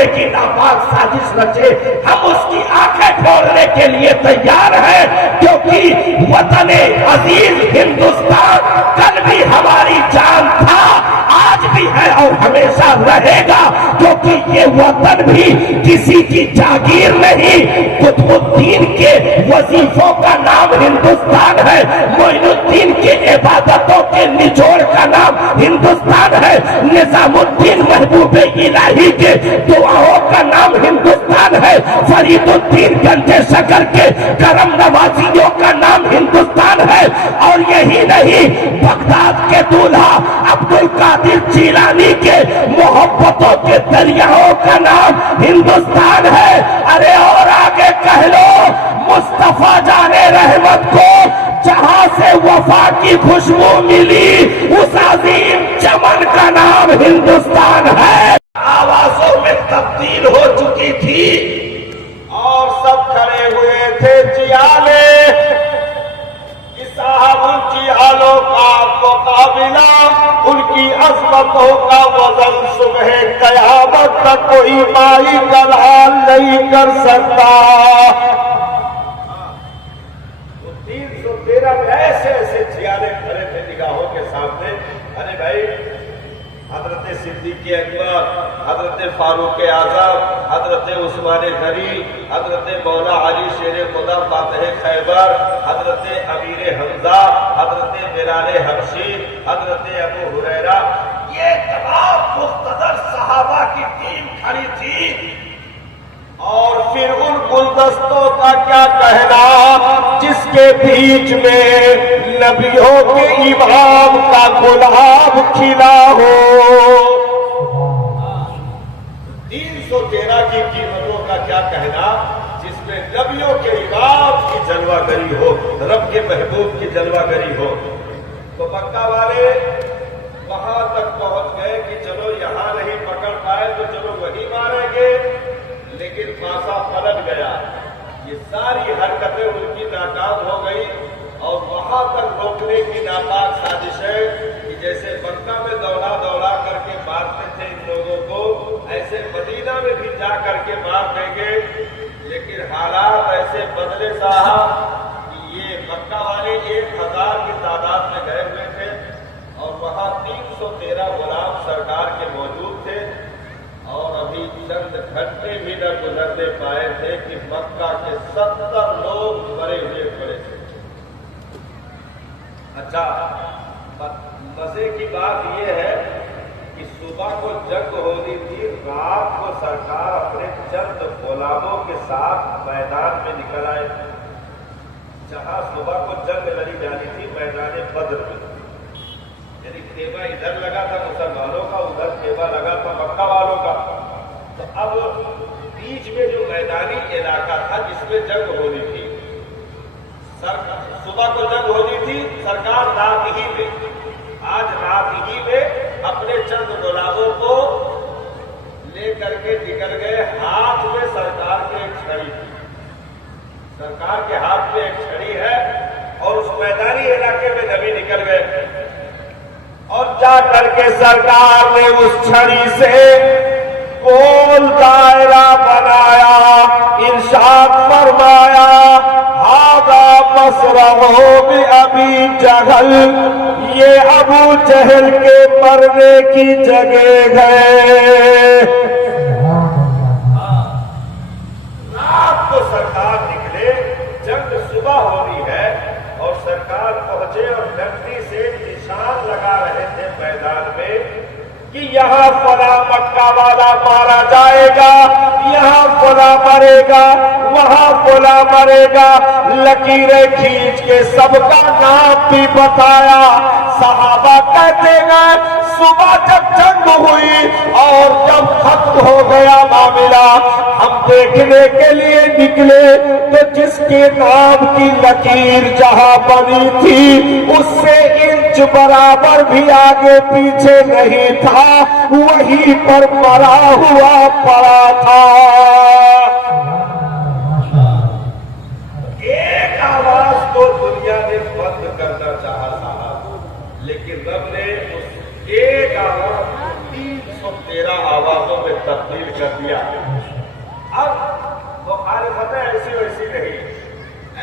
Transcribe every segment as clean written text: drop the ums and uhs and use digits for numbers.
توڑنے کی ناپاک سازش رچے ہم اس کی آنکھیں پھوڑنے کے لیے تیار ہیں، کیونکہ وطن عزیز ہندوستان کل بھی ہماری جان تھا، آج بھی ہے اور ہمیشہ رہے گا، کیونکہ یہ وطن بھی کسی کی جاگیر نہیں۔ قطب الدین کے وظیفوں کا نام ہندوستان ہے، معین الدین کے عبادتوں کے نچوڑ کا نام ہندوستان ہے، نظام الدین محبوب الہی کے دعاؤں کا نام ہندوستان ہے، فرید الدین گنج شکر کے کرم نوازیوں کا نام ہندوستان ہے، اور یہی نہیں بغداد کے دولہا عبد القادر جیلانی کے محبتوں کے دریاؤں کا نام ہندوستان ہے۔ ارے اور آگے کہہ لو مصطفیٰ جان رحمت کو جہاں سے وفا کی خوشبو ملی اس عظیم چمن کا نام ہندوستان ہے۔ آوازوں میں تبدیل ہو چکی تھی اور سب کھڑے ہوئے تھے جیالے، صاحب ان کی آلوں کا مقابلہ، ان کی عظمتوں کا وزن صبح قیامت تک کوئی مائی کلال نہیں کر سکتا۔ 313 میں ایسے ایسے جیالے کھڑے تھے نگاہوں کے سامنے۔ ارے بھائی، حضرت صدیق اکبر، حضرت فاروق اعظم، حضرت عثمان غنی، حضرت مولا علی شیر خدا فاتح خیبر، حضرت امیر حمزہ، حضرت بلال حبشی، حضرت ابو ہریرہ، یہ تمام مقتدر صحابہ کی ٹیم کھڑی تھی۔ اور پھر ان گلدستوں کا کیا کہنا جس کے بیچ میں نبیوں کے امام کا گلاب کھلا ہو۔ 313 کی قیمتوں کا کیا کہنا جس میں نبیوں کے امام کی جلوہ گری ہو، رب کے محبوب کی جلوہ گری ہو۔ تو مکہ والے وہاں تک پہنچ گئے کہ چلو یہاں نہیں پکڑ پائے تو چلو وہیں ماریں گے، لیکن پاسا پلٹ گیا۔ یہ ساری حرکتیں ان کی ناکام ہو گئی، اور وہاں تک روکنے کی ناپاک سازش ہے کہ جیسے مکہ میں دوڑا دوڑا کر کے مارتے تھے ان لوگوں کو، ایسے مدینہ میں بھی جا کر کے مار دیں گے۔ لیکن حالات ایسے بدلے صاحب کہ یہ مکہ والے 1000 کی تعداد میں گئے ہوئے تھے، اور وہاں 313 غلام سرکار کے موجود تھے، اور ابھی چند گھنٹے بھی نہ گزرنے پائے تھے کہ مکہ کے 70 لوگ مرے ہوئے پڑے تھے۔ اچھا، مزے کی بات یہ ہے کہ صبح کو جنگ ہونی تھی، رات کو سرکار اپنے چند غلاموں کے ساتھ میدان میں نکل آئے، جہاں صبح کو جنگ لڑی جانی تھی میدان بدر میں۔ یعنی خیمہ ادھر لگا تھا مسلمانوں کا، ادھر خیمہ لگا تھا مکہ والوں کا۔ تو اب بیچ میں جو میدانی علاقہ تھا جس میں جنگ ہونی تھی، صبح کو جنگ ہونی تھی، سرکار رات ہی میں، آج رات ہی میں اپنے چند غلاموں کو لے کر کے نکل گئے۔ ہاتھ میں سرکار کے ایک چھڑی تھی، سرکار کے ہاتھ میں ایک چھڑی ہے، اور اس میدانی علاقے میں نبی نکل گئے، اور جا کر کے سرکار نے اس چھڑی سے گول دائرہ بنایا، ارشاد فرمایا ہذا مسرع بأبی جہل، یہ ابو جہل کے مرنے کی جگہ ہے۔ رات کو سرکار نکلے، جنگ صبح ہو رہی ہے، اور سرکار پہنچے اور لکڑی سے نشان لگا رہے تھے میدان میں کہ یہاں فلاں مکہ والا مارا جائے گا، یہاں فلاں مرے گا، وہاں فلاں مرے گا۔ لکیریں کھینچ کے سب کا نام بھی بتایا۔ صحابہ کہتے ہیں صبح جب جنگ ہوئی اور جب ختم ہو گیا معاملہ، ہم دیکھنے کے لیے نکلے تو جس کے نام کی لکیر جہاں بنی تھی اس سے انچ برابر بھی آگے پیچھے نہیں تھا، وہیں پر مرا ہوا پڑا تھا۔ ایک آواز تو دنیا نے بند کرنا چاہا صاحب، لیکن رب نے اس ایک آواز 313 آوازوں میں تبدیل کر دیا۔ اب مخالفتیں ایسی ویسی نہیں،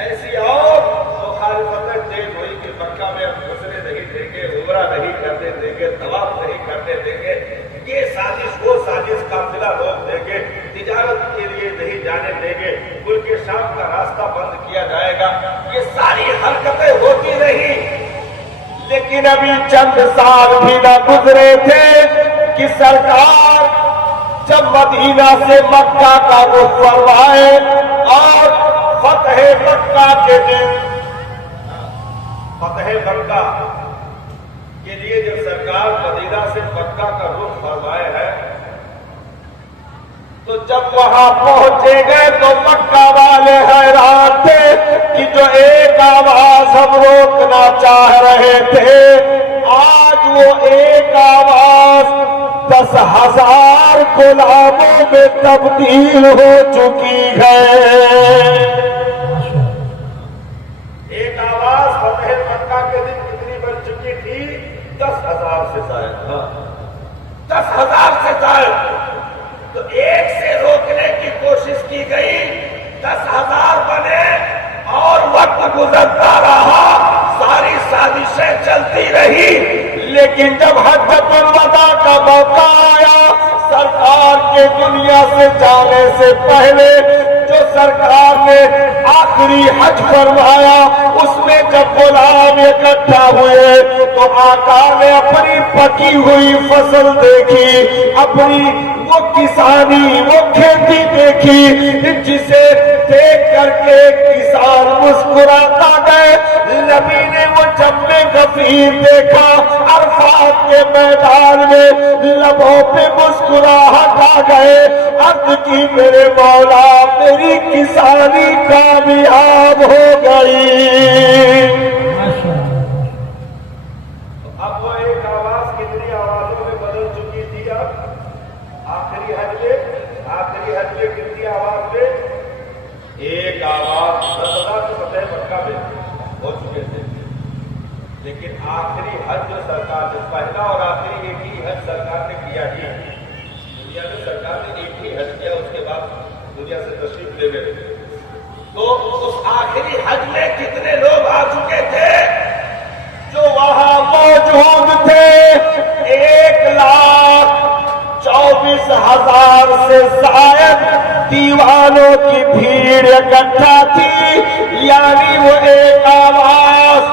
ایسی اور مخالفتیں تیز ہوئی کہ مکہ میں اب گزرے نہیں دیں گے، عمرہ نہیں کرنے دیں گے، طواف نہیں کرنے دیں گے، یہ سازش وہ سازش قافلہ روک دیں گے، تجارت کے لیے نہیں جانے دیں گے، ملک شام کا راستہ بند کیا جائے گا، یہ ساری حرکتیں ہوتی رہی۔ لیکن ابھی چند سال بھی نہ گزرے تھے کہ سرکار جب مدینہ سے مکہ کا رخ فرمائے اور فتح مکہ کے دن، فتح مکہ کے لیے جب سرکار مدینہ سے مکہ کا رخ فرمائے ہے تو جب وہاں پہنچے گئے تو مکہ والے حیران تھے کہ جو ایک آواز ہم روکنا چاہ رہے تھے آج وہ ایک آواز 10,000 غلاموں میں تبدیل ہو چکی ہے۔ ایک آواز فتح مکہ کے دن کتنی بن چکی تھی؟ 10,000 سے زائد، 10,000 سے زائد۔ تو ایک سے روکنے کی کوشش کی گئی، 10,000 بنے اور وقت گزرتا رہا، ساری سازشیں چلتی رہی، لیکن جب حجۃ الوداع کا موقع آیا سرکار کے دنیا سے جانے سے پہلے جو سرکار نے آخری حج فرمایا اس میں جب غلام اکٹھا ہوئے تو آقا نے اپنی پکی ہوئی فصل دیکھی، اپنی وہ کسانی وہ کھیتی دیکھی جسے دیکھ کر کے کسان مسکراتا گئے۔ نبی نے وہ جم غفیر دیکھا عرفات کے میدان میں، لبوں پہ مسکراہٹ آ گئے، عرض کی میرے مولا میری کسانی کامیاب ہو گئی۔ اب وہ ایک آواز کتنی آوازوں میں بدل چکی تھی؟ اب آخری حج میں کتنی آواز میں؟ ایک آواز 10,000 تو فتح مکہ میں ہو چکے تھے، لیکن آخری حج جو سرکار نے، پہلا اور آخری ایک ہی حج سرکار نے کیا ہی، دنیا میں سرکار نے ایک ہی حج کیا، اس کے بعد دنیا سے تشریف لے گئے، تو اس آخری حج میں کتنے لوگ آ چکے تھے جو وہاں موجود تھے؟ 1,24,000 سے زائد دیوانوں کی بھیڑ اکٹھا تھی، یعنی وہ ایک آواز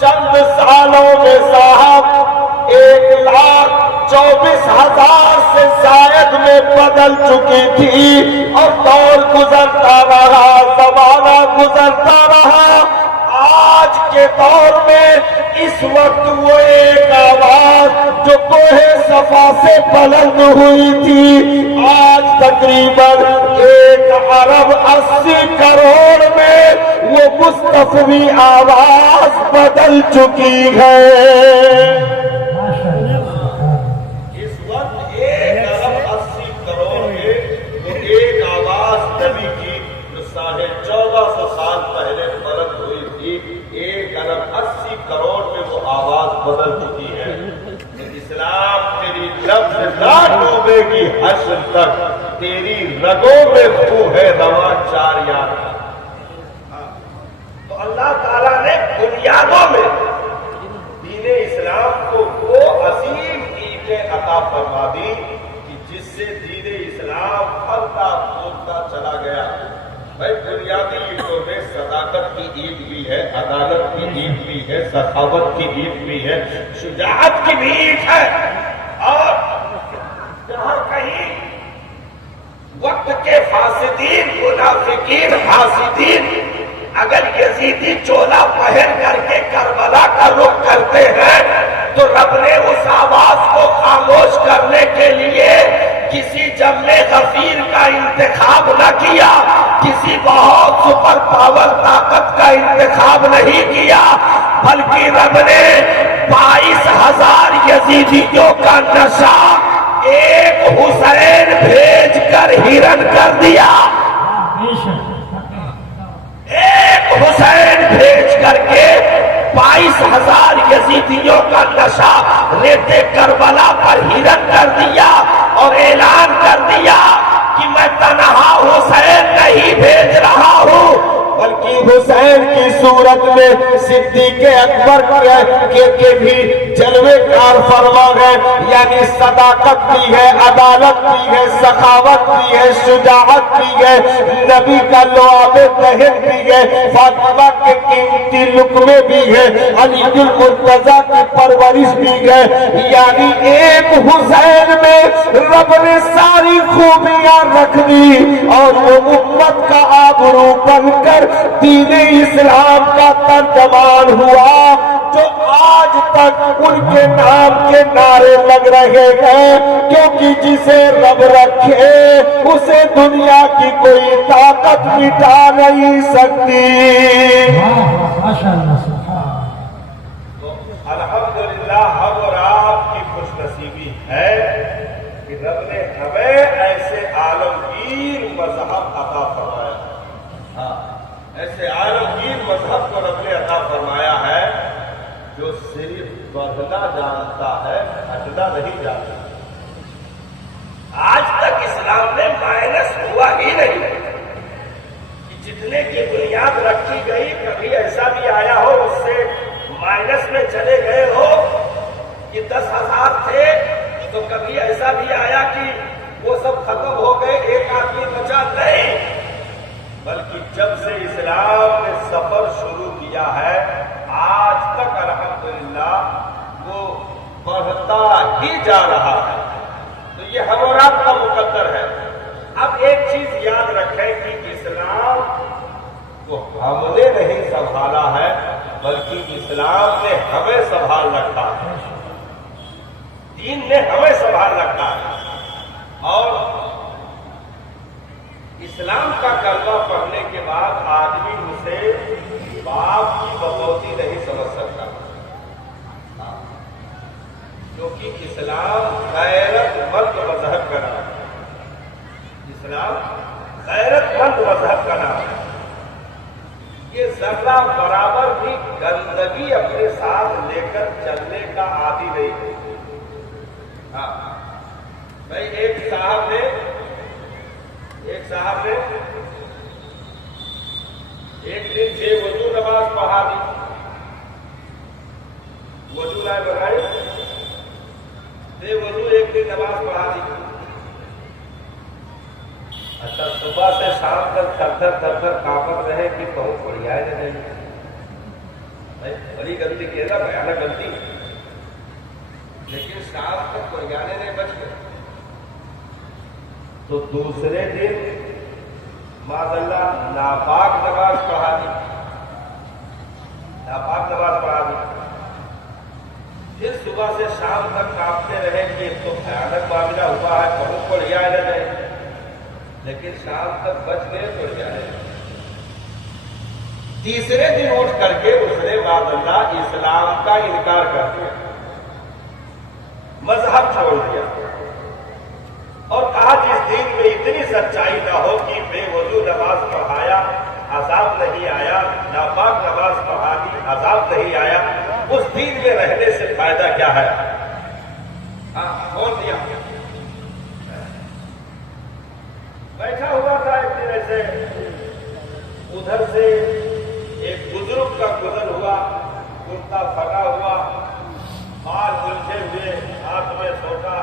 چند سالوں میں صاحب 1,24,000 سے زائد میں بدل چکی تھی، اور دور گزرتا رہا، زمانہ گزرتا رہا، آج کے دور میں اس وقت وہ ایک آواز جو کوہ صفا سے بلند ہوئی تھی آج تقریباً 1,80 کروڑ میں وہ مصطفی آواز بدل چکی ہے۔ اس وقت 1,80 کروڑ میں وہ ایک آواز نبی کی جو 1450 سال پہلے بلند ہوئی تھی، 1,80 کروڑ میں وہ آواز بدل چکی ہے۔ اسلام تیری لفظ نہ ڈوبے گی حشر تک، تیری رگوں میں خون ہے رواں 4 یار کا۔ تو اللہ تعالیٰ نے بنیادوں میں دین اسلام کو وہ عظیم اینٹیں عطا فرما دی کہ جس سے دین اسلام پھلتا پھولتا چلا گیا۔ بھائی بنیادی اینٹوں میں صداقت کی اینٹ بھی ہے، عدالت کی اینٹ بھی ہے، سخاوت کی اینٹ بھی ہے، شجاعت کی بھی اینٹ ہے، اور جہاں کہیں وقت کے فاسدین منافقین حاسدین اگر یزیدی چولا پہن کر کے کربلا کا رخ کرتے ہیں تو رب نے اس آواز کو خاموش کرنے کے لیے کسی جم غفیر کا انتخاب نہ کیا، کسی بہت سپر پاور طاقت کا انتخاب نہیں کیا، بلکہ رب نے 22,000 یزیدیوں کا نشہ ایک حسین بھیج کر ہرن کر دیا، ایک حسین بھیج کر کے 22,000 یزیدیوں کا نشہ ریت کربلا پر ہرن کر دیا، اور اعلان صورت میں صدیق اکبر کے بھی جلوے کار فرما ہے، یعنی صداقت بھی ہے، عدالت بھی ہے، سخاوت بھی ہے، شجاعت بھی ہے، نبی کا لعاب دہن بھی ہے، فاطمہ کے قیمتی لقمے بھی ہے، علی المرتضیٰ کی پرورش بھی ہے، یعنی ایک حسین میں رب نے ساری خوبیاں رکھ دی اور وہ امت کا آبرو بن کر دین اسلام کا ترجمان ہوا، جو آج تک ان کے نام کے نعرے لگ رہے ہیں، کیونکہ جسے رب رکھے اسے دنیا کی کوئی طاقت مٹا نہیں سکتی۔ تو الحمدللہ ہم اور آپ کی خوش نصیبی ہے کہ رب نے ہمیں ایسے عالمگیر مذہب عطا فرمایا، ایسے عالمگیر مذہب کو رب نے عطا فرمایا ہے جو صرف بڑھنا جانتا ہے، ہٹنا نہیں جانتا۔ آج تک اسلام میں مائنس ہوا ہی نہیں کہ جتنے کی بنیاد رکھی گئی کبھی ایسا بھی آیا ہو اس سے مائنس میں چلے گئے ہو کہ 10,000 تھے تو کبھی ایسا بھی آیا کہ وہ سب ختم ہو گئے، ایک آدمی بچا نہیں، بلکہ جب سے اسلام نے سفر شروع کیا ہے آج تک الحمدللہ وہ بڑھتا ہی جا رہا ہے۔ تو یہ ہم اور آپ کا مقدر ہے۔ اب ایک چیز یاد رکھیں کہ اسلام کو ہم نے نہیں سنبھالا ہے بلکہ اسلام نے ہمیں سنبھال رکھا ہے، دین نے ہمیں سنبھال رکھا ہے۔ اور اسلام کا کلمہ پڑھنے کے بعد آدمی اسے باپ کی بغوتی نہیں سمجھ سکتا، کیونکہ اسلام غیرت مند مذہب کا نام ہے، اسلام غیرت مند مذہب کا نام ہے۔ یہ ذرہ برابر بھی گندگی اپنے ساتھ لے کر چلنے کا عادی نہیں ہے۔ بھائی ایک صاحب نے ایک دن سے وضو نماز پڑھا دی، وضو لائے بنائی بے وضو ایک دن نماز پڑھا دی۔ اچھا صبح سے شام تک تھر تھر کانپت رہے کہ بہت بڑھیا ہے نہیں، بڑی غلطی کہہ رہا بھیانک غلطی، لیکن شام تک بڑھیانے نہیں بچ گئے۔ تو دوسرے دن معاذ اللہ ناپاک نماز پڑھا دی، پھر صبح سے شام تک کانپتے رہے کہ ایک تو بھیانک معاملہ ہوا ہے، بہت بڑھیا ہے نہیں، لیکن شام تک بچ گئے بڑھیا ہے۔ تیسرے دن اٹھ کر کے اس نے معاذ اللہ اسلام کا انکار کر دیا، مذہب چھوڑ دیا اور کہا جس دین میں اتنی سچائی نہ ہو کہ بے وضو نماز پڑھایا عذاب نہیں آیا، ناپاک نماز پڑھا دی عذاب نہیں آیا، اس دین میں رہنے سے فائدہ کیا ہے؟ چھوڑ دیا۔ بیٹھا ہوا تھا ایک دن ایسے، ادھر سے ایک بزرگ کا گزر ہوا، کرتا پھٹا ہوا، بال الجھے ہوئے، ہاتھ میں سوٹا،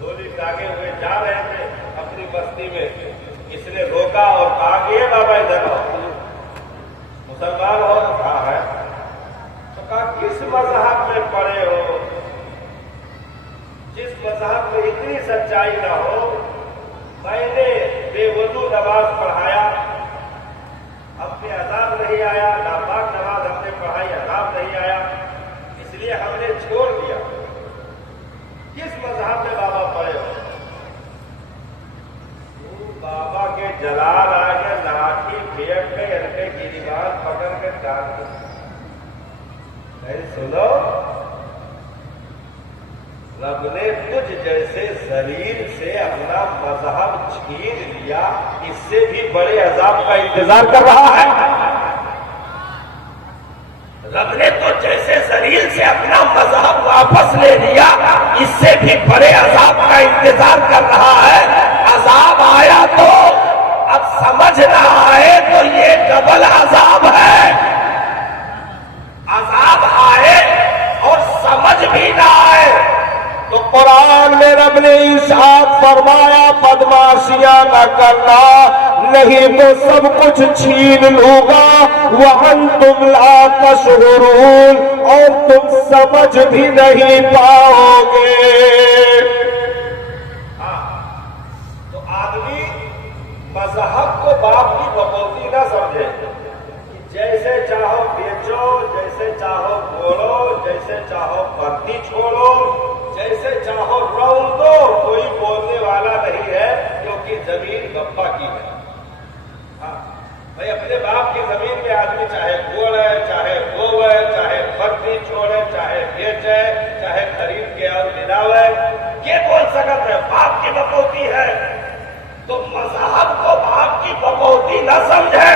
گولی ٹانگے ہوئے جا رہے تھے اپنی بستی میں۔ اس نے روکا اور کہا کہ یہ بابا ادھر آؤ، مسلمان ہو؟ کہا ہے۔ تو کہا کس مذہب میں پڑے ہو؟ جس مذہب میں اتنی سچائی نہ ہو، میں نے بے وضو نماز پڑھایا، ہم پہ عذاب نہیں آیا، ناپاک نماز ہم نے پڑھائی عذاب نہیں آیا، اس لیے ہم نے چھوڑ دیا۔ کس مذہب میں بابا پڑے ہو؟ بابا کے جلال آ کے لاٹھی پھینک کے ہلکے گریبان پکڑ کے ڈال دیا۔ سنو، رب نے تجھ جیسے ذلیل سے اپنا مذہب چھین لیا، اس سے بھی بڑے عذاب کا انتظار کر رہا ہے۔ رب نے تو جیسے ذلیل سے اپنا مذہب واپس لے لیا، اس سے بھی بڑے عذاب کا انتظار کر رہا ہے۔ عذاب آیا تو اب سمجھ نہ آئے تو یہ ڈبل عذاب ہے۔ کبھی نہ آئے۔ تو قرآن میں رب نے ارشاد فرمایا بدماشیاں نہ کرنا، نہیں تو سب کچھ چھین لوں گا وَأَنْتُمْ لَا تَشْعُرُونَ، اور تم سمجھ بھی نہیں پاؤ گے۔ تو آدمی مذہب کو باپ کی بغوتی نہ سمجھے کہ جیسے چاہو بیچو، جیسے چاہو بولو، جیسے چاہو پردی چھوڑو، جیسے چاہو رول دو، کوئی بولنے والا نہیں ہے، کیونکہ زمین بپا کی ہے۔ بھائی اپنے باپ کی زمین میں آدمی چاہے بولے، چاہے بوے، چاہے پردی چھوڑے، چاہے بیچے، چاہے خرید کے اور دلاوے، یہ بول سکتا ہے، باپ کی بغوتی ہے۔ تو مذہب کو باپ کی بغوتی نہ سمجھے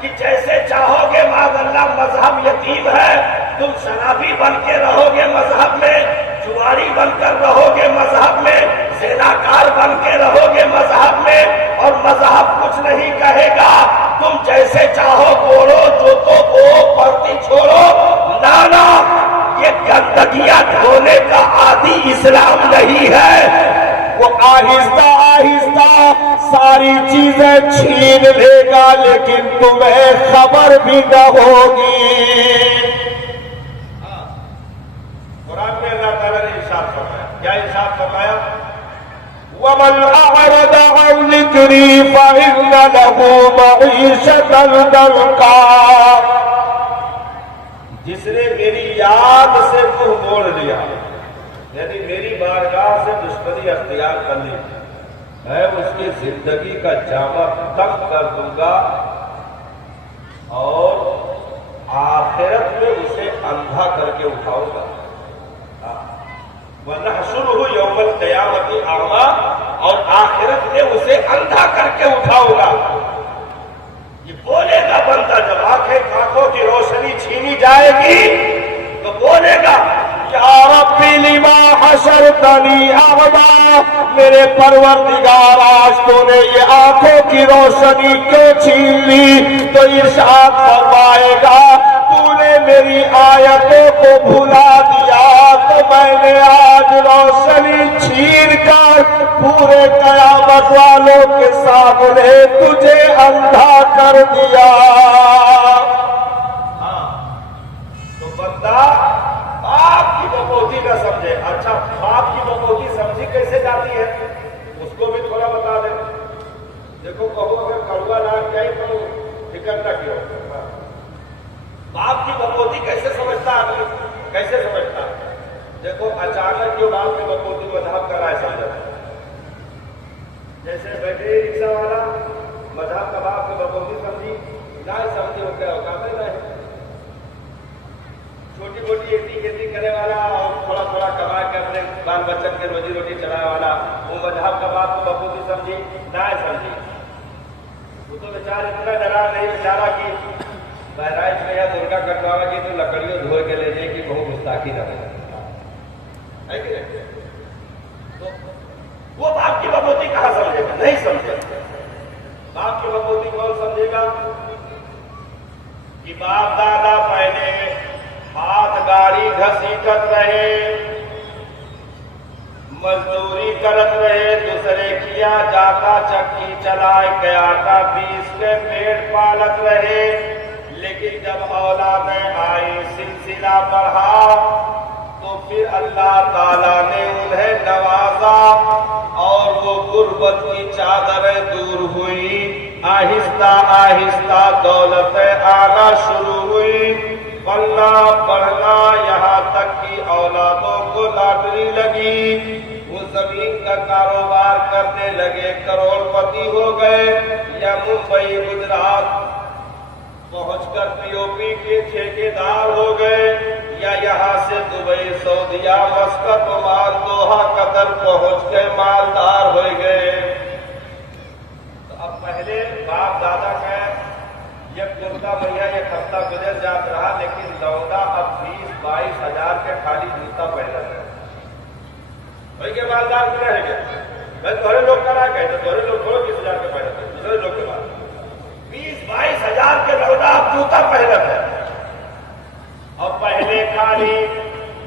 کہ جیسے چاہو گے، معاذ اللہ مذہب یتیم ہے، تم شرابی بن کے رہو گے مذہب میں، جواری بن کر رہو گے مذہب میں، زناکار بن کے رہو گے مذہب میں، اور مذہب کچھ نہیں کہے گا، تم جیسے چاہو بولو، جو تو وہ پردی چھوڑو۔ نانا، یہ گندگیاں دھونے کا عادی اسلام نہیں ہے۔ وہ آہستہ آہستہ ساری چیزیں چھین لے گا، لیکن تمہیں خبر بھی نہ ہوگی۔ قرآن میں اللہ تعالیٰ نے ارشاد فرمایا، کیا ارشاد فرمایا؟ وَمَنْ أَعْرَضَ عَنْ ذِكْرِي فَإِنَّ لَهُ مَعِيشَةً ضَنْكًا، جس نے میری یاد سے منہ موڑ لیا، یعنی میری بارگاہ سے دشمنی اختیار کر لی، میں اس کی زندگی کا جامع تنگ کر دوں گا اور آخرت میں اسے اندھا کر کے اٹھاؤں گا۔ وَنَحْشُرُهُ يَوْمَ الْقِيَامَةِ أَعْمَىٰ، اور آخرت میں اسے اندھا کر کے اٹھاؤں گا۔ یہ بولے گا بندہ جب آنکھوں کی روشنی چھینی جائے گی تو بولے گا یا رب لما حشرتنی اعمیٰ، میرے پروردگار آج تو نے یہ آنکھوں کی روشنی کیوں چھین لی؟ تو ارشاد فرمائے گا تو نے میری آیتوں کو بھلا دیا، تو میں نے آج روشنی چھین کر پورے قیامت والوں کے سامنے تجھے اندھا کر دیا۔ تو بندہ باپ کی بغوتی نہ سمجھے۔ اچھا، باپ کی بغوتی سمجھی کیسے جاتی ہے اس کو بھی تھوڑا بتا دیں۔ دیکھو کہو اگر کڑوا ناک جائے تو فکر نہ کیوں، باپ کی بغوتی کیسے سمجھتا آدمی، کیسے سمجھتا؟ دیکھو اچانک جو باپ کی بغوتی مذہب کا رائے سمجھتا ہے، جیسے بیٹھے رکشا والا مذہب کا باپ کی بغوتی سمجھی، رائے سمجھی، ہو گیا ہوتا ہے چھوٹی موٹی کھیتی کرنے والا اور تھوڑا تھوڑا کما کے اپنے بال بچن کے روزی روٹی چلانے والا، وہ مذہب کا بات کو بخوبی سمجھی، نہ سمجھی۔ وہ تو بیچارہ اتنا ڈرا نہیں بیچارہ کہ بہرائچ میں یا درگا کٹواوا کی تو لکڑیوں دھو کے لے جائے کہ بہت گستاخی نہ ہے کہ نہیں؟ تو وہ باپ کی بغوتی کہاں سمجھے گا؟ نہیں سمجھے۔ باپ کی بغوتی کون سمجھے گا کہ باپ دادا پہلے ہاتھ گاڑی گھسیٹت رہے، مزدوری کرت رہے، دوسرے کیا جاتا چکی چلائے کے آٹا پیس کے پیٹ پالت رہے، لیکن جب اولادیں آئی سلسلہ بڑھا تو پھر اللہ تعالیٰ نے انہیں نوازا اور وہ غربت کی چادریں دور ہوئی، آہستہ آہستہ دولتیں آنا شروع ہوئی، بڑھنا بڑھنا یہاں تک کہ اولادوں کو لاٹری لگی، وہ زمین کا کاروبار کرنے لگے، کروڑ پتی ہو گئے، یا ممبئی گجرات پہنچ کر پی او پی کے ٹھیکیدار ہو گئے، یا یہاں سے دبئی سعودیہ مسقط عمان دوحہ قطر پہنچ کے مالدار ہو گئے۔ تو اب پہلے باپ دادا کا یہ کرتا بھیا یہ ہفتہ گزر جاتا رہا، لیکن لونڈا اب 20-22 ہزار کے خالی جوتا پہنا ہے، بھائی کے مالدار میں رہ گئے۔ میں تھوڑے لوگ کرا گئے تو تھوڑے لوگ تھوڑے 20 ہزار کے پہنا تھے، دوسرے لوگ کے بعد 20-22 ہزار کے لونڈا اب جوتا پہنا ہے۔ اور پہلے خالی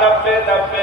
90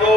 2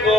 2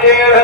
1.5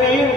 3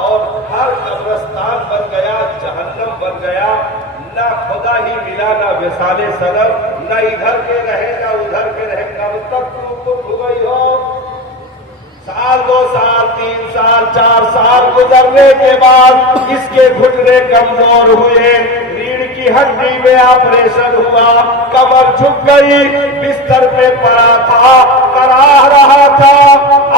اور ہر قبرستان بن گیا جہنم بن گیا، نہ خدا ہی ملا نہ وصال صدر، نہ ادھر کے رہے نہ ادھر کے رہے، کب تک تم ہوئی ہو؟ سال 2 سال 3 سال 4 سال گزرنے کے بعد اس کے گھٹنے کمزور ہوئے، ریڑھ کی ہڈی میں آپریشن ہوا، کمر جھک گئی، بستر پہ پڑا تھا، کراہ رہا تھا،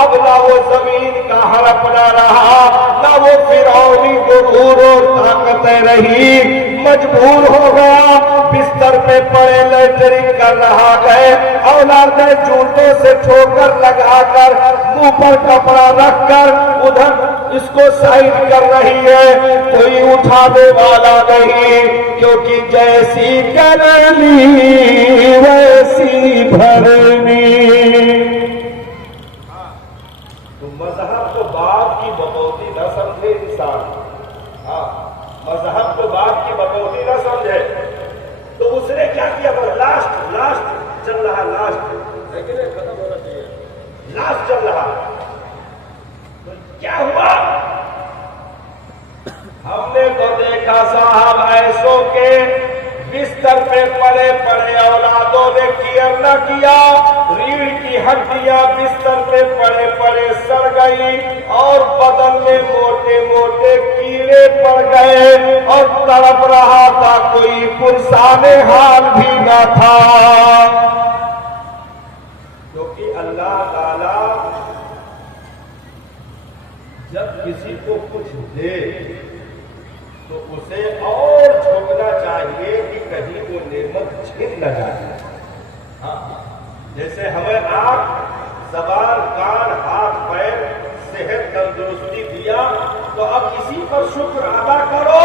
اب نہ وہ زمین کا ہڑپ نہ رہا، نہ وہ فرعونی غرور اور طاقتیں رہی، مجبور ہو گیا، بستر پہ پڑے لیٹرنگ کر رہا ہے، اولادیں جوتوں سے ٹھوکر لگا کر منہ پر کپڑا رکھ کر ادھر اس کو سائڈ کر رہی ہے، کوئی اٹھانے والا نہیں، کیونکہ جیسی کرنی ویسی بھرنی۔ تو مذہب کو باپ کی بغوتی نہ سمجھے انسان، مذہب کو باپ کی بغوتی نہ سمجھے، تو اس نے کیا کیا؟ بس لاسٹ چل رہا، لاسٹ لیکن ختم ہونا چاہیے، لاسٹ چل رہا، تو کیا ہوا؟ ہم نے تو دیکھا صاحب ایسوں کے بستر پہ پڑے پڑے اولادوں نے کیئر نہ کیا، ریڑھ کی ہڈیاں بستر پہ پڑے پڑے سڑ گئی اور بدن میں موٹے موٹے کیڑے پڑ گئے اور تڑپ رہا تھا، کوئی پرسان حال بھی نہ تھا، کیونکہ اللہ تعالی جب کسی کو کچھ دے تو اسے اور جھکنا چاہیے کہ کہیں وہ نعمت چھن نہ جائے۔ جیسے ہمیں آنکھ، زبان، کان، ہاتھ، پیر، صحت، تندرستی دیا تو اب اسی پر شکر ادا کرو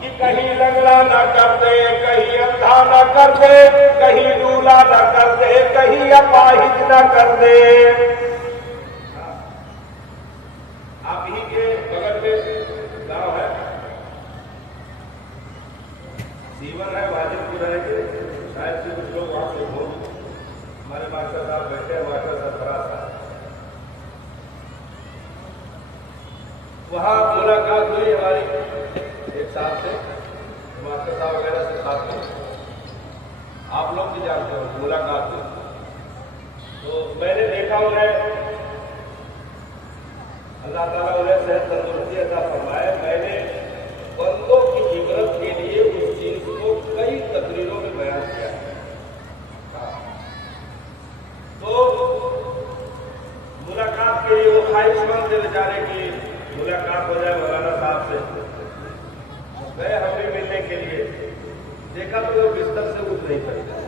کہ کہیں لنگڑا نہ کر دے، کہیں اندھا نہ کر دے، کہیں لولا نہ کر دے، کہیں اپاہج نہ کر دے۔ آپ ہی کے بغل میں گاؤں ہے، سیون ہے، واجب پور ہے، کہ شاید سے کچھ لوگ وہاں سے ہوں، ہمارے ماسٹر صاحب بیٹھے ہیں، ماسٹر سرفراز صاحب، وہاں ملاقات ہوئی ہماری ایک صاحب سے، ماسٹر صاحب وغیرہ سے ساتھ میں، آپ لوگ بھی جانتے ہو، ملاقات ہوئی تو میں نے دیکھا انہیں، اللہ تعالیٰ انہیں صحت تندرستی عطا فرمائے، میں نے بندوں کی عبرت کے لیے اس چیز کو کئی تقریروں میں بیان کیا ہے۔ تو ملاقات کے لیے وہ خواہش مند تھے بیچارے کی ملاقات ہو جائے مولانا صاحب سے، گئے ہم بھی ملنے کے لیے، دیکھا تو وہ بستر سے اٹھ نہیں سکتے،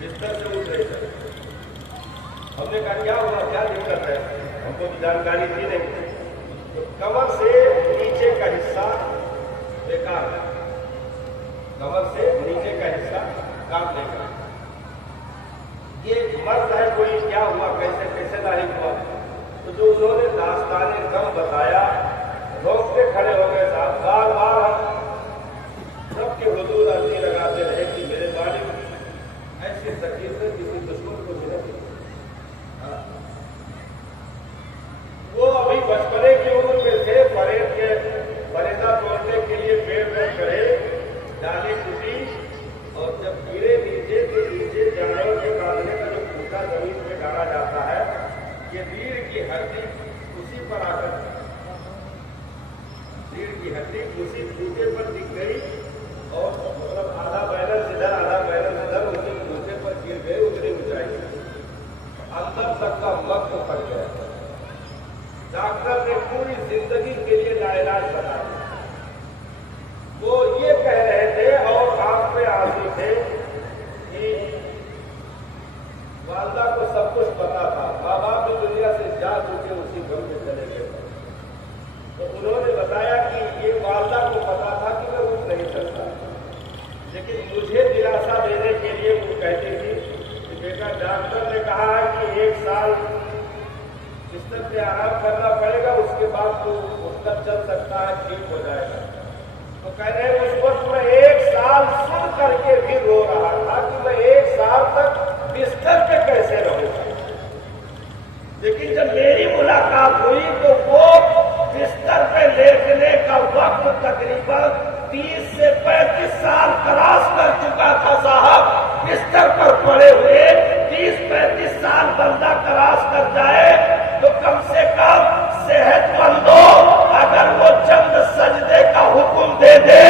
بستر سے اٹھ نہیں سکتے۔ ہم نے کہا کیا ہوا، کیا دقت ہے؟ ہم کو جانکاری تھی نہیں، تو کمر سے نیچے کا حصہ بیکار ہے، کمر سے نیچے کا حصہ کام نہیں کرتا، یہ مرض ہے کوئی، کیا ہوا، کیسے کیسے لاحق ہوا؟ تو جو انہوں نے داستان غم بتایا، روکتے کھڑے ہو گئے صاحب، بار بار ہم سب کے حضور عرضی لگاتے رہے کہ میرے والد ایسی تکلیف سے کسی دشمن کو ملے، وہ ابھی بچپنے کی عمر میں تھے، پریڈ کے فریضہ توڑنے کے لیے پیڑ میں چڑھے، ڈالی ٹوٹی اور جب گرے نیچے تو نیچے جانور کے کاٹنے کا جو پھوٹا زمین میں ڈالا جاتا ہے، یہ ریڑھ کی ہڈی اسی پر آ کر ریڑھ کی ہڈی اسی پھوٹے پر دکھ گئی اور مطلب آدھا بیلنس ادھر آدھا بیلنس ادھر اسی پھوٹے پر گر گئے، اتنی اونچائی سے اندر تک کا مغز پھٹ گیا۔ ڈاکٹر نے پوری زندگی کے لیے لاعلاج بتایا، وہ یہ کہہ رہے تھے اور آنکھ پہ آنسو تھے کہ والدہ کو سب کچھ پتا تھا، ماں باپ بھی دنیا سے جا چکے، اسی گھر میں چلے گئے، تو انہوں نے بتایا کہ یہ والدہ کو پتا تھا کہ میں اٹھ نہیں سکتا، لیکن مجھے دلاسا دینے کے لیے وہ کہتی تھی کہ بیٹا ڈاکٹر نے کہا ہے کہ 1 سال بستر پہ آرام کرنا پڑے گا، اس کے بعد تو اٹھ کر چل سکتا ہے، ٹھیک ہو جائے گا۔ تو کہہ رہے ہیں اس وقت میں 1 سال سن کر کے بھی رو رہا تھا کہ میں 1 سال تک بستر پہ کیسے رہوں گا، لیکن جب میری ملاقات ہوئی تو وہ تو تقریباً 30 سے 35 سال کراس کر چکا تھا صاحب، بستر پر پڑے ہوئے 30-35 سال بندہ کراس کر جائے تو کم سے کم صحت مندوں اگر وہ چند سجدے کا حکم دے دے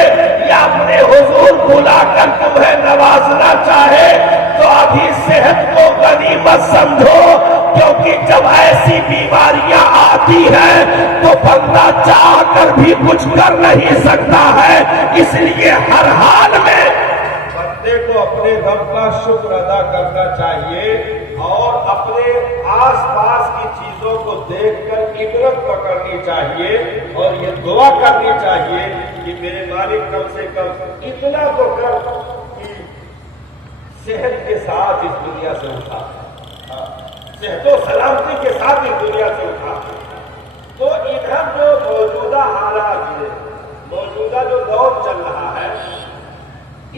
یا اپنے حضور بلا کر تمہیں نوازنا چاہے تو ابھی صحت کو غنیمت سمجھو، کیونکہ جب ایسی بیماریاں آتی ہیں تو بندہ چاہ کر بھی کچھ کر نہیں سکتا ہے، اس لیے ہر حال میں بندے کو اپنے رب کا شکر ادا کرنا چاہیے اور اپنے آس پاس کی چیزوں کو دیکھ کر عبرت پکڑنی چاہیے اور یہ دعا کرنی چاہیے کہ میرے مالک کم سے کم اتنا تو کر کہ صحت کے ساتھ اس دنیا سے اٹھا، صحت و سلامتی کے ساتھ اس دنیا سے اٹھا۔ تو ادھر جو موجودہ حالات ہے، موجودہ جو دور چل رہا ہے،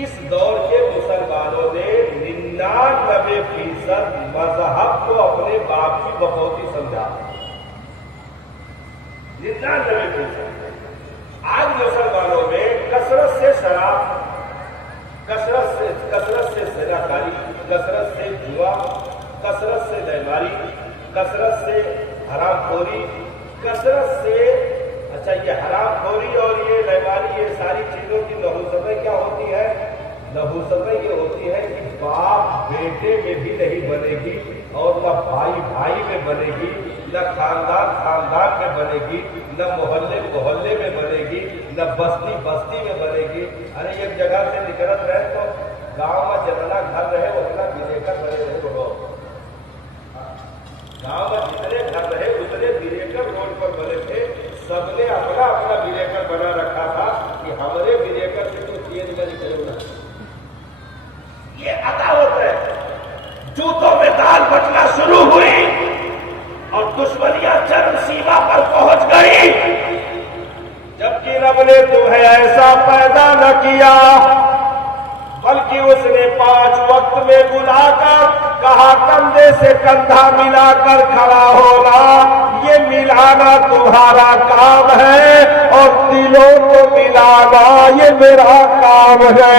اس دور کے مسلمانوں نے 99% مذہب کو اپنے باپ کی بغوتی سمجھا۔ 99%۔ آج مسلمانوں میں کثرت سے شراب، کثرت سے زناکاری، کثرت سے جوا، کثرت سے بیماری، کثرت سے حرام خوری، کثرت سے اچھا یہ حرام خوری اور یہ بیماری، یہ ساری چیزوں کی نحوستیں کیا ہوتی ہے؟ نحوستیں یہ ہوتی ہے کہ باپ بیٹے میں بھی نہیں بنے گی اور نہ بھائی بھائی میں بنے گی، نہ خاندان خاندان میں بنے گی، نہ محلے محلے میں بنے گی، نہ بستی بستی میں بنے گی۔ ارے ایک جگہ سے نکلت رہے تو گاؤں میں جتنا گھر رہے اتنا گرے کر بنے رہے وہ لوگ، گاؤں میں جتنے گھر رہے اتنے بریکر روڈ پر بنے تھے، سب نے اپنا اپنا بریکر بنا رکھا تھا کہ ہمارے بریکر سے تو تین میں نکلے ہونا۔ یہ عداوت ہے، جوتوں میں دال بٹنا شروع ہوئی اور دشمنیاں چرم سیما پر پہنچ گئی۔ جبکہ رب نے تمہیں ایسا پیدا نہ کیا، بلکہ اس نے 5 وقت میں بلا کر کہا کندھے سے کندھا ملا کر کھڑا ہونا، یہ ملانا تمہارا کام ہے اور دلوں کو ملانا یہ میرا کام ہے۔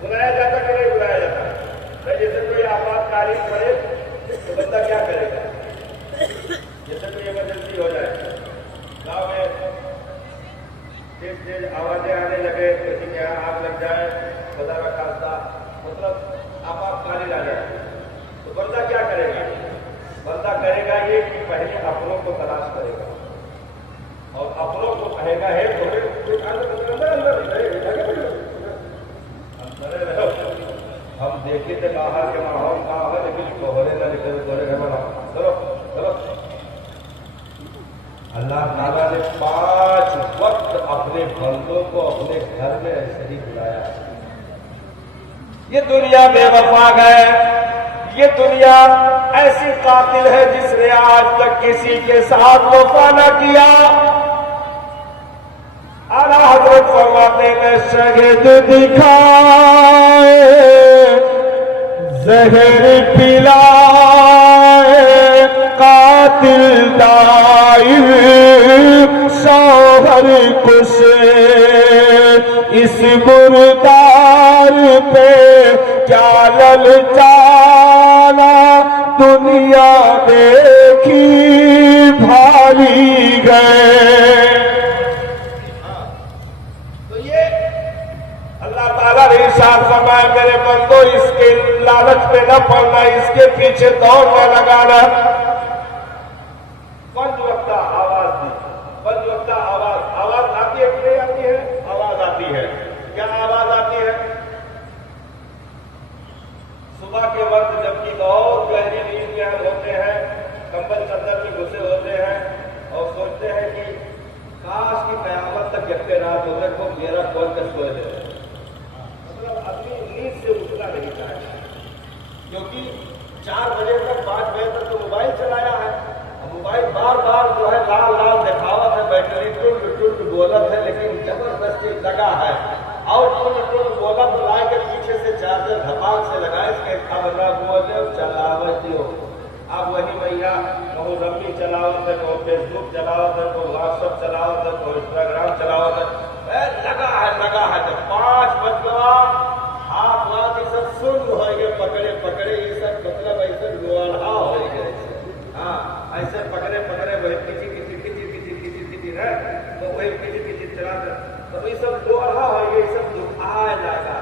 بلایا جاتا کہ نہیں بلایا جاتا؟ جیسے کوئی آپاتکالین پڑے تو بندہ کیا کرے گا؟ جیسے کوئی ایمرجنسی ہو جائے، گاؤں میں تیز آوازیں آنے لگے، کسی کے یہاں آگ لگ جائے، خدا کا خاصہ مطلب آپاتکالین آ جائے تو بندہ کیا کرے گا؟ بندہ کرے گا یہ کہ پہلے اپنوں کو تلاش کرے گا اور اپنوں کو کہے گا ہے ہم دیکھے تھے باہر کے ماحول کہاں ہے لیکن کوہرے نہ نکلے، کوہرے گھر بنا چلو چلو۔ اللہ تعالیٰ نے 5 وقت اپنے بندوں کو اپنے گھر میں ایسے ہی بلایا۔ یہ دنیا بے وفا ہے، یہ دنیا ایسی قاتل ہے جس نے آج تک کسی کے ساتھ وفا نہ کیا۔ اعلیٰ حضرت فرماتے ہیں شہد دکھائے، زہر پلائے، قاتل دائر شوہر کشے، اس مردار پہ کیا للچانا، دنیا دیکھی بھالی گئے۔ ارشاد فرمایا میرے بندو اس کے لالچ میں نہ پڑنا، اس کے پیچھے دوڑ نہ لگانا۔ 5 وقت آواز دی، 5 وقت آواز آتی ہے کہ نہیں آتی ہے؟ آواز آتی ہے۔ کیا آواز آتی ہے؟ صبح کے وقت جبکہ بہت گہری نیند میں ہم ہوتے ہیں، کمبل چادر میں گھسے ہوتے ہیں اور سوچتے ہیں کہ کاش کی قیامت تک جگتے رات ہو گئے تو میرا کون کر سوئے دے، اپنی نیند سے اٹھنا نہیں چاہیے، کیونکہ 4 بجے تک 5 بجے تک تو موبائل چلایا ہے، موبائل بار بار جو ہے لال لال دکھاوت ہے، بیٹری ٹوٹ بولت ہے لیکن زبردستی لگا ہے اور ٹوٹ بولت لائے کے پیچھے سے چارجر دھماک سے لگائے اس کے خبر بولے چلاوت ہو اب وہی بھیا کہو رمی چلاوت ہے، کہو فیس بک چلاوت ہے، کہو واٹس ایپ چلاوت ہے، کہو انسٹاگرام چلاوت ہے، لگا ہے جب 5 بج گیا ہاتھ وات یہ سب سن ہوئے گے، پکڑے یہ سب مطلب ایسے لوہا ہوئے گے، ہاں ایسے پکڑے وہی کچی ہے تو وہی کچی چلا تو یہ سب لوہا ہوئے گے، یہ سب دکھائے لگا،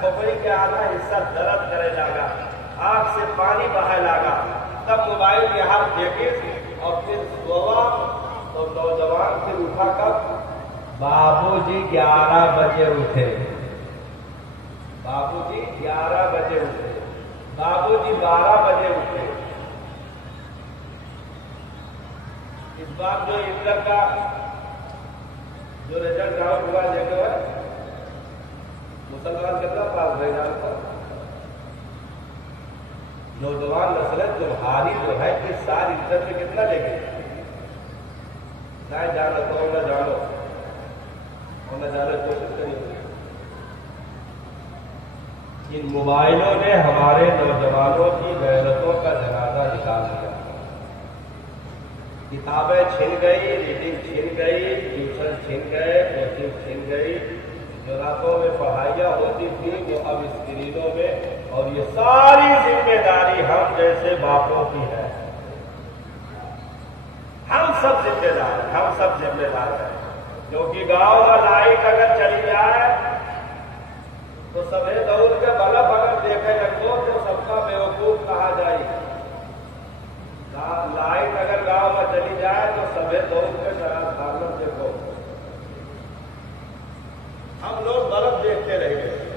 کھوپڑی کے آدھا حصہ درد کرے لگا، آنکھ سے پانی بہائے لگا، تب موبائل کے ہاتھ دیکھے اور پھر سوا تو نوجوان پھر اٹھا کر بابو جی 11 بجے اٹھے، بابو جی 11 بجے اٹھے، بابو جی 12 بجے اٹھے۔ اس بار جو انٹر کا جو رزلٹ آؤٹ ہوا دیکھو مسلمان کتنا پاس رہے جان پر نوجوان نسل تمہاری جو ہے کہ سال انٹر میں کتنا لے گئے، نہ جانا تو نہ جانو اور نہ جانے کوشش کریے۔ ان موبائلوں نے ہمارے نوجوانوں کی غیرتوں کا جنازہ نکال دیا، کتابیں چھن گئی، ریڈنگ چھن گئی، ٹیوشن چھن گئے، کوچنگ چھن گئی، جو راتوں میں پڑھائیاں ہوتی تھی وہ اب اسکرینوں میں، اور یہ ساری ذمہ داری ہم جیسے باپوں کی ہے، ہم سب ذمہ دار ہیں، ہم سب ذمہ دار ہیں، کیونکہ گاؤں میں لائٹ اگر چلی جائے تو سبھی دوڑ کے بلب اگر دیکھے لگو تو سب کا بیوقوف کہا جائے، لائٹ اگر گاؤں میں چلی جائے تو سبھی دوڑ کے ٹرانسفارمر دیکھو، ہم لوگ بلب دیکھتے رہ گئے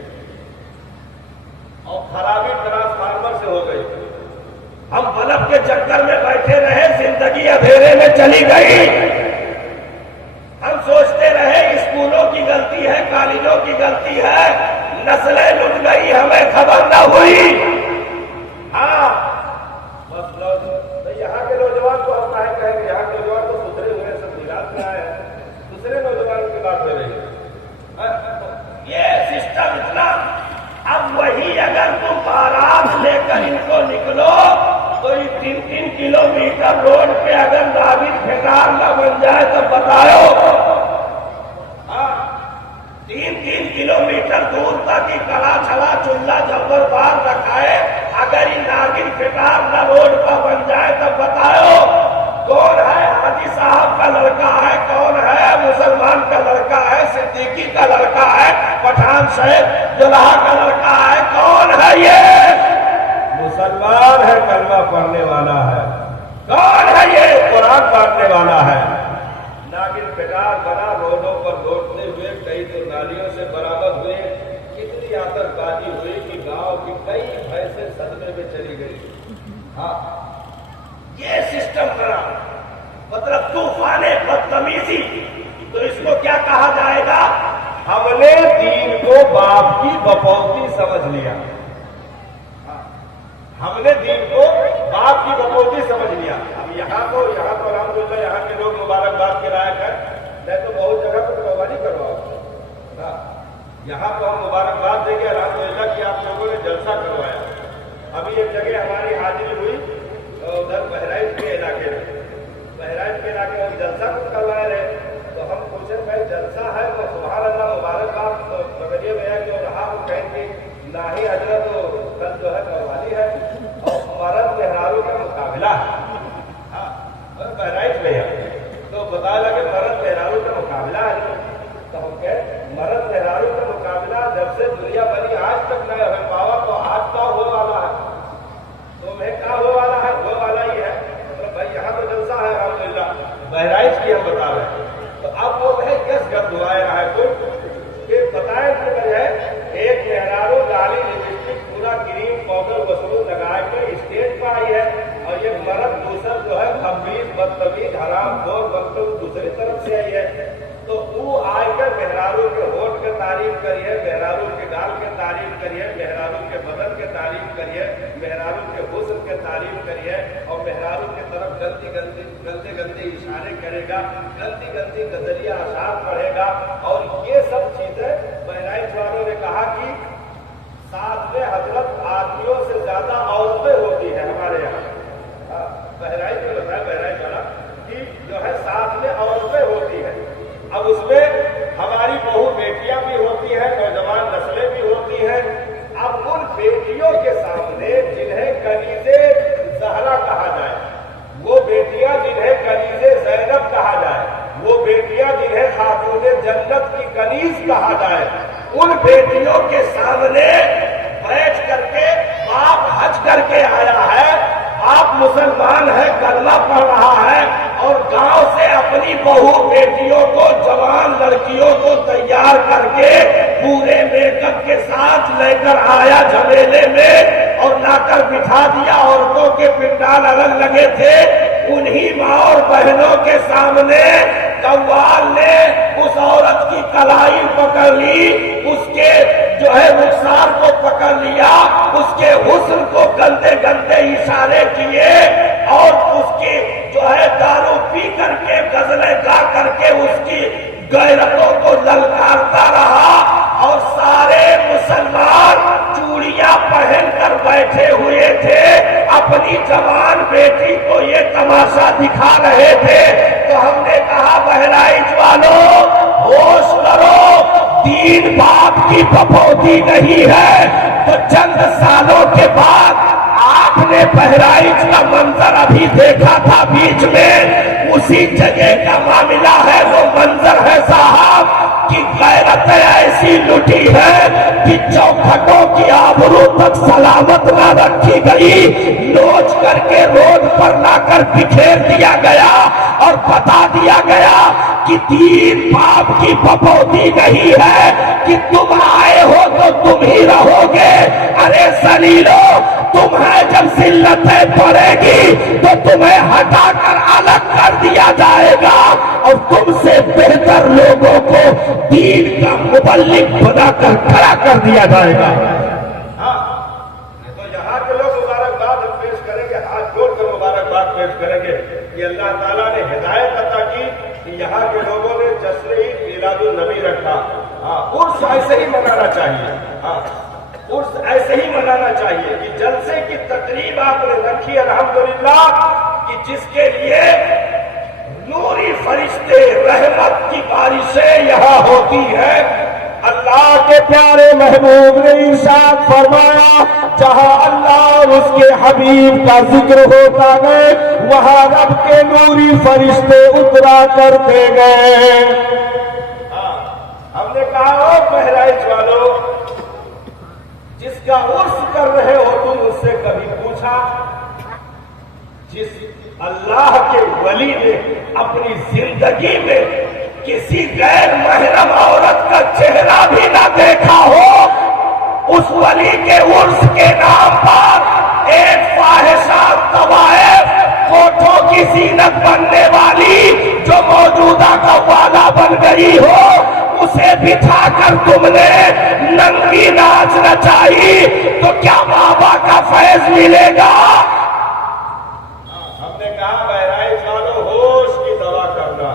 اور خرابی ٹرانسفارمر سے ہو گئی، ہم بلب کے چکر میں بیٹھے رہے، زندگی اندھیرے میں چلی گئی، ہم سوچتے رہے اسکولوں کی غلطی ہے، کالجوں کی غلطی ہے، نسلیں لٹ گئی، ہمیں خبر نہ ہوئی۔ ہاں بس یہاں کے نوجوان کو ہم کہیں گے، یہاں کے نوجوان تو سدھرے ہوئے سب نگاہ میں آئے ہیں، دوسرے نوجوان کی بات ہو رہی ہے۔ یہ سسٹم اتنا، اب وہی اگر تم بارات لے کر ان کو نکلو تو یہ 3 کلومیٹر روڈ پہ اگر ناگن پھٹار نہ بن جائے تو بتاؤ، 3 کلومیٹر دور تک یہ کڑا چھڑا چولہا جبر بار رکھائے، اگر یہ ناگن پھٹار نہ روڈ پر بن جائے تو بتاؤ کون ہے حاجی صاحب کا لڑکا ہے، کون ہے مسلمان کا لڑکا ہے، صدیقی کا لڑکا ہے، پٹھان شہر جلحہ کا لڑکا ہے، کون ہے یہ؟ مسلمان ہے، کلمہ پڑھنے والا ہے، کون ہے یہ؟ قرآن پڑھنے والا ہے۔ ناگن پھٹار بنا، روڈوں پر لوٹتے ہوئے کئی تو نالیوں سے برآمد ہوئے، کتنی آتش بازی ہوئی کہ گاؤں کی کئی بھینسیں صدمے میں چلی گئی۔ ہاں یہ سسٹم کرا مطلب طوفان بدتمیزی، تو اس کو کیا کہا جائے گا؟ ہم نے دین کو باپ کی بپوتی سمجھ لیا، ہم نے دین کو باپ کی بپوتی سمجھ لیا۔ اب یہاں تو الحمدللہ یہاں کے لوگ مبارکباد کے لائق ہیں، میں تو بہت جگہ پر قربانی کرواؤں، یہاں تو ہم مبارکباد دیں گے الحمدللہ کہ آپ لوگوں نے جلسہ کروایا۔ ابھی ایک جگہ ہماری حاضری ہوئی ادھر بہرائچ کے علاقے میں جلسہ کروا رہے، تو ہم پوچھے بھائی جلسہ ہے تو سبحان اللہ مبارکباد بغیر میں جو رہا وہ کہیں گے نہ ہی حضرت کل جو ہے قوالی ہے اور مرد مہرارو کا مقابلہ ہے، ہاں بہرائچ میں ہے، تو بتا لگے مرد مہرارو کا مقابلہ ہے، تو ہم کہیں مرد مہرارو کا مقابلہ جب سے دنیا بنی آج تک نہ ہو پاوا، تو آج کا ہو والا ہے، تو میں کہا ہو والا ہے، ہو والا ہی ہے، مطلب بھائی یہاں تو جلسہ ہے الحمدللہ، بہرائچ کی ہم بتا رہے ہیں۔ تو اب وہ ہے کس گھر دعائے رہا ہے کوئی کہ بتائیں کہ ہے ایک مہرارو لالی لپسٹک پورا کریم پاؤڈر وصول لگا کے اسٹیج پہ آئی ہے، اور یہ مرد دوسر جو ہے خبیث بدتمیز حرام خور بدتمیز دوسری طرف سے آئی ہے، تو وہ آ کر مہرارو کے ہوٹ کے تعریف کریے، مہرارو کے گال کے تعریف کریے، مہرارو کے بدن کے تعریف کریے، مہرارو کے حسن کے تعریف کریے، اور مہرارو کی طرف گندے اشارے کرے گا، گندی غزلیہ اشعار پڑھے گا، اور یہ سب چیزیں بہرائچ والوں نے کہا کہ ساتھ میں حضرت آدمیوں سے زیادہ عورتیں ہوتی ہیں ہمارے یہاں، بہرائچ میں بتایا بہرائچ والا کہ جو ہے ساتھ میں عورتیں ہوتی ہیں. اب اس میں ہماری بہو بیٹیاں بھی ہوتی ہیں, نوجوان نسلیں بھی ہوتی ہیں. اب ان بیٹیوں کے سامنے جنہیں کنیز زہرا کہا جائے, وہ بیٹیاں جنہیں کنیز زینب کہا جائے, وہ بیٹیاں جنہیں خاتون جنت کی کنیز کہا جائے, ان بیٹیوں کے سامنے بیٹھ کر کے باپ حج کر کے آیا ہے, آپ مسلمان ہیں, کلمہ پڑھ رہا ہے, اور گاؤں سے اپنی بہو بیٹیوں کو, جوان لڑکیوں کو تیار کر کے پورے میک اپ کے ساتھ لے کر آیا جھمیلے میں, اور لا کر بٹھا دیا. عورتوں کے پنڈال الگ لگے تھے, انہی ماں اور بہنوں کے سامنے قوال نے اس عورت کی کلائی پکڑ لی, اس کے جو ہے رخسار کو پکڑ لیا, اس کے حسن کو گندے گندے اشارے کیے, اور اس کی جو ہے دارو پی کر کے, غزلیں گا کر کے اس کی غیرتوں کو للکارتا رہا. اور سارے مسلمان چوڑیاں پہن کر بیٹھے ہوئے تھے, اپنی جوان بیٹی کو یہ تماشا دکھا رہے تھے. تو ہم نے کہا بہرائچ والوں ہوش کرو, دین باپ کی پپوتی نہیں ہے. تو چند سالوں کے بعد آپ نے بہرائچ کا منظر ابھی دیکھا تھا بیچ میں, اسی جگہ کا معاملہ ہے. وہ منظر ہے صاحب کہ غیرتیں ایسی لٹی ہے کہ چوکھٹوں کی آبرو تک سلامت نہ رکھی گئی, نوچ کر کے روڈ پر لا کر بکھیر دیا گیا, اور بتا دیا گیا کہ دین باپ کی پپوتی نہیں ہے کہ تم آئے ہو تو تم ہی رہو گے. ارے سلیلو, تمہیں جب ذلتیں پڑے گی تو تمہیں ہٹا کر الگ کر دیا جائے گا, اور تم سے بہتر لوگوں کو دین کا مبلغ بنا کر کھڑا کر دیا جائے گا. ہاں, تو یہاں کے لوگ مبارکباد پیش کریں گے, ہاتھ جوڑ کر مبارکباد پیش کریں گے کہ اللہ تعالیٰ نے ہدایت عطا کی کہ یہاں کے لوگوں نے جشن عید میلاد النبی رکھا. ہاں, عرس ایسے ہی منانا چاہیے. ہاں, عرس ایسے ہی منانا چاہیے کہ جلسے کی تقریب آپ نے رکھی الحمدللہ, کہ جس کے لیے نوری فرشتے رحمت کی بارشیں یہاں ہوتی ہیں. اللہ کے پیارے محبوب نے ارشاد فرمایا, جہاں اللہ اور اس کے حبیب کا ذکر ہوتا ہے وہاں رب کے نوری فرشتے اترا کرتے گئے. ہم نے کہا او بہرائچ والوں, جس کا عرس کر رہے ہو تم اس سے کبھی پوچھا؟ جس اللہ کے ولی نے اپنی زندگی میں کسی غیر محرم عورت کا چہرہ بھی نہ دیکھا ہو, اس ولی کے عرس کے نام پر ایک فاحشہ طوائف کوٹھوں کی زینت بننے والی جو موجودہ قوالا بن گئی ہو, اسے بٹھا کر تم نے ننگی ناچ نچائی تو کیا بابا کا فیض ملے گا؟ ہم نے کہا بہرائچ والوں ہوش کی دوا کرنا,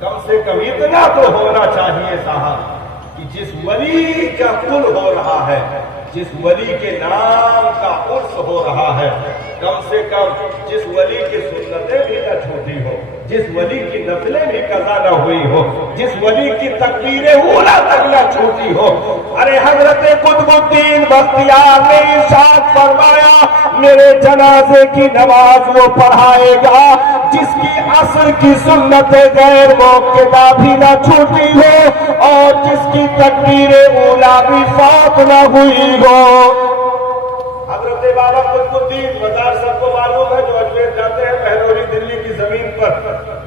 کم سے کم اتنا تو ہونا چاہیے صاحب کہ جس ولی کا کل ہو رہا ہے, جس ولی کے نام کا عرس ہو رہا ہے, کم سے کم جس ولی کی سنتیں بھی نہ چھوٹی ہو, جس ولی کی نفلیں بھی قضا نہ ہوئی ہو, جس ولی کی تکبیر اولا تک نہ چھوٹی ہو. ارے حضرت قطب الدین بختیار نے ارشاد فرمایا, میرے جنازے کی نماز وہ پڑھائے گا جس کی عصر کی سنت غیر موقعہ بھی نہ چھوٹی ہو, اور جس کی تکبیر اولا بھی فوت نہ ہوئی ہو. حضرت بابا قطب الدین مزار سب کو معلوم ہے, جو اجمیر جاتے ہیں بہلوری دلی کی زمین پر,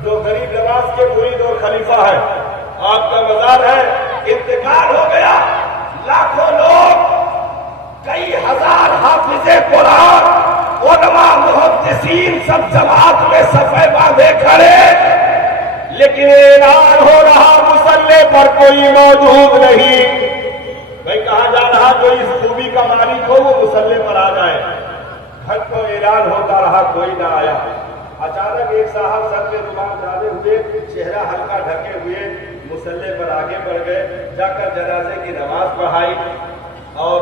جو غریب نواز کے مرید اور خلیفہ ہے, آپ کا مزار ہے. انتقال ہو گیا, لاکھوں لوگ, کئی ہزار حافظ قرآن, علماء, محدثین سب جماعت میں صفے باندھے کھڑے, لیکن اعلان ہو رہا مصلی پر کوئی موجود نہیں. بھائی کہا جا رہا جو اس خوبی کا مالک ہو وہ مصلی پر آ جائے. گھر کو اعلان ہوتا رہا, کوئی نہ آیا. اچانک ایک صاحب سر پہ رومال ڈالے ہوئے, چہرہ ہلکا ڈھکے ہوئے, مصلی پر آگے بڑھ گئے, جا کر جنازے کی نماز پڑھائی, اور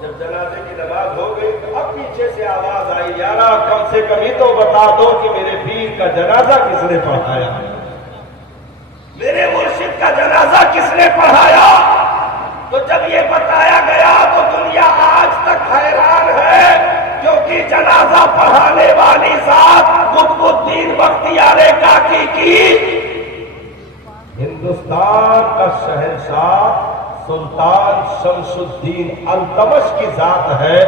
جب جنازے کی نماز ہو گئی تو اب پیچھے سے آواز آئی، یارا کم سے کم ہی تو بتا دو کہ میرے پیر کا جنازہ کس نے پڑھایا، میرے مرشد کا جنازہ کس نے پڑھایا؟ تو جب یہ بتایا گیا تو دنیا آج تک حیران ہے، کیونکہ جنازہ پڑھانے والی ذات قطب الدین بختیار کاکی کی ہندوستان کا شہنشاہ سلطان شمس الدین التمش کی ذات ہے،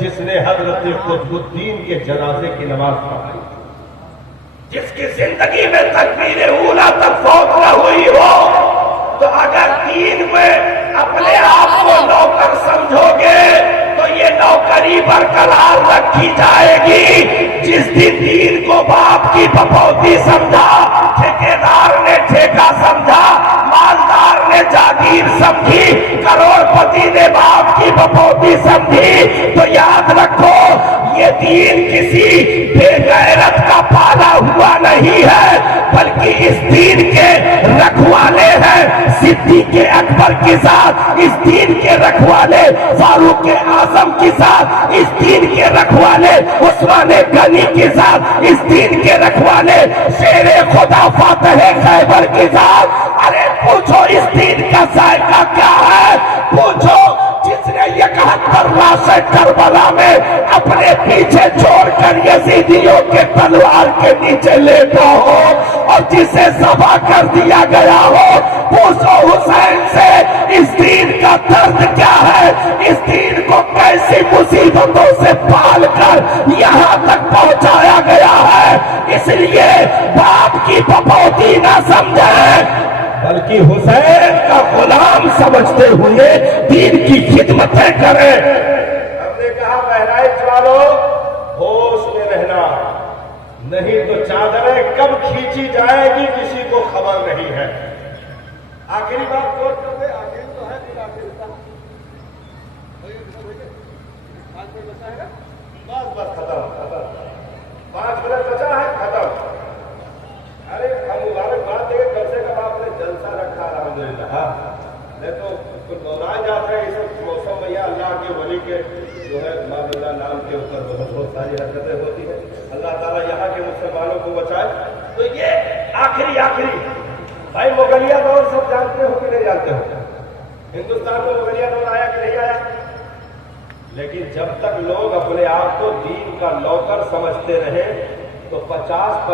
جس نے حضرت قطب الدین کے جنازے کی نماز پڑھائی، جس کی زندگی میں تکبیر اولیٰ تک فوت نہ ہوئی ہو۔ تو اگر دین میں اپنے آپ کو نوکر سمجھو گے تو یہ نوکری برقرار رکھی جائے گی۔ جس دن دین کو باپ کی بپوتی سمجھا، ٹھیکیدار نے ٹھیکہ سمجھا، مالدار نے جاگیر سمجھی، کروڑ پتی نے باپ کی بپوتی سمجھی، تو یاد رکھو یہ دین کسی بے غیرت کا پالا ہوا نہیں ہے، بلکہ اس دین کے رکھوالے ہیں صدیق اکبر کی ذات، اس دین کے رکھوالے فاروق اعظم کی ذات، اس دین کے رکھوالے عثمان غنی کی ذات، اس دین کے رکھوالے شیر خدا فاتح خیبر کی ذات۔ ارے پوچھو اس دین کا ذائقہ کیا ہے؟ پوچھو جس نے 71 لاشیں کربلا میں اپنے پیچھے چھوڑ کر یزیدیوں کے تلوار کے نیچے لیٹا ہو اور جسے ذبح کر دیا گیا ہو، پوچھو حسین سے اس دین کا درد کیا ہے، اس دین کو کیسی مصیبتوں سے پال کر یہاں تک پہنچایا گیا ہے۔ اس لیے باپ کی بپوتی نہ سمجھیں بلکہ حسین کا غلام سمجھتے ہوئے دین کی خدمتیں کریں۔ ہم نے کہا بہرائچ والوں ہوش میں رہنا، نہیں تو چادریں کب کھینچی جائے گی کسی کو خبر نہیں ہے۔ آخری بات کوٹ کر دے، آخری تو ہے پھر آخری بس ختم 5 منٹ بچا ہے، ختم۔ ارے ہم مبارکباد دیں، کم سے کم آپ نے جلسہ رکھا الحمدللہ، نہیں تو گھبرا جاتے ہیں اس موسم میں۔ یا اللہ کے ولی کے جو ہے اللہ نام کے اوپر بہت ساری حرکتیں ہوتی ہیں، اللہ تعالیٰ یہاں کے مسلمانوں کو بچائے۔ تو یہ آخری بھائی مغلیہ دور سب جانتے ہو کہ نہیں جانتے ہو؟ ہندوستان میں مغلیہ دور آیا کہ نہیں آیا؟ لیکن جب تک لوگ اپنے آپ کو دین کا نوکر سمجھتے رہے تو 50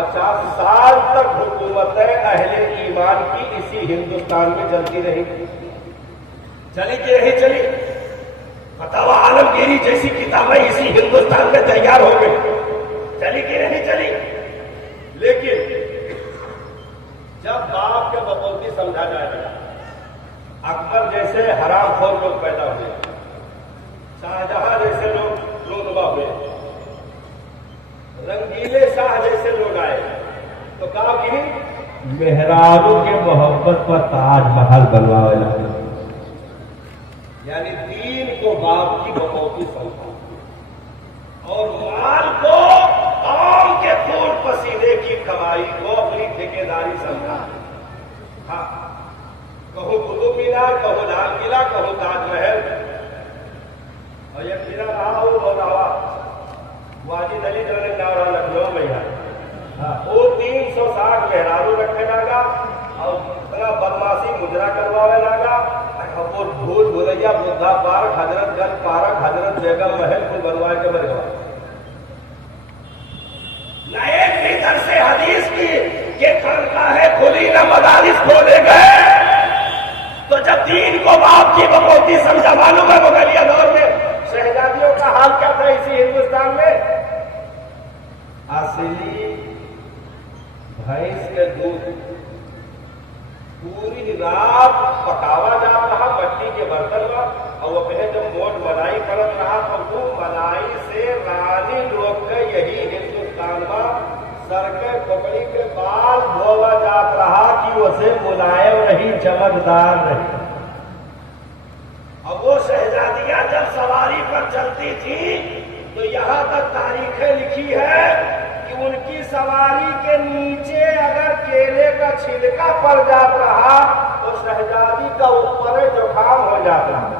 سال تک حکومتیں اہل ایمان کی اسی ہندوستان میں چلتی رہی۔ چلی کہ نہیں چلی؟ فتاوی عالمگیری جیسی کتابیں اسی ہندوستان میں تیار ہو گئی، چلی کہ نہیں چلی؟ لیکن جب باپ کے بپوتی سمجھا جائے گا، اکبر جیسے حرام خور لوگ پیدا ہوئے، شاہجہاں جیسے لوگ رونما ہوئے، رنگیلے شاہ جیسے لوگ آئے، تو کہا کہ مہرابوں کے محبت پر تاج محل بنواوے لگے، یعنی دین کو باپ کی بپوتی سمجھا اور مال کو عوام کے خون پسینے کی کمائی کو اپنی ٹھیکیداری سمجھا۔ ہاں، کہوں قطب مینار، کہوں لال قلعہ، کہوں تاج محل، اور یہ قلعہ رہا ہو مولاوا واجد علی جنرل ناورا لکھنؤ میں ہے، وہ 360 مہرابوں رکھنے لگا اور اتنا بدماشی مجرا کروانے لگا، اور بھول بھلیا بدھا پارک، حضرت گنج پارک، حضرت بیگم محل کو بنوائے کے مر گیا۔ نہ ایک لیڈر سے حدیث کی کہ خانقاہیں کھلی نہ مدارس کھولے گئے۔ تو جب دین کو باپ کی بپوتی سمجھا، معلوم ہے مغلیہ دور میں شہزادیوں کا حال کیا تھا اسی ہندوستان میں؟ اصلی بھینس کے دودھ پوری رات پکاوا جا رہا مٹی کے برتن میں، اور وہ پہلے جب موٹ ملائی کرت رہا تو وہ ملائی سے رانی لوگ کے یہی ہندوستان میں سر کے پکڑی کے بال دھووا جات رہا کہ اسے ملائم رہی، چمکدار رہی۔ اب وہ شہزادیاں جب سواری پر چلتی تھی تو یہاں تک تاریخیں لکھی ہے کہ ان کی سواری کے نیچے اگر کیلے کا چھلکا پڑ جاتا رہا تو شہزادی کا اوپر زکام ہو جاتا رہا۔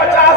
50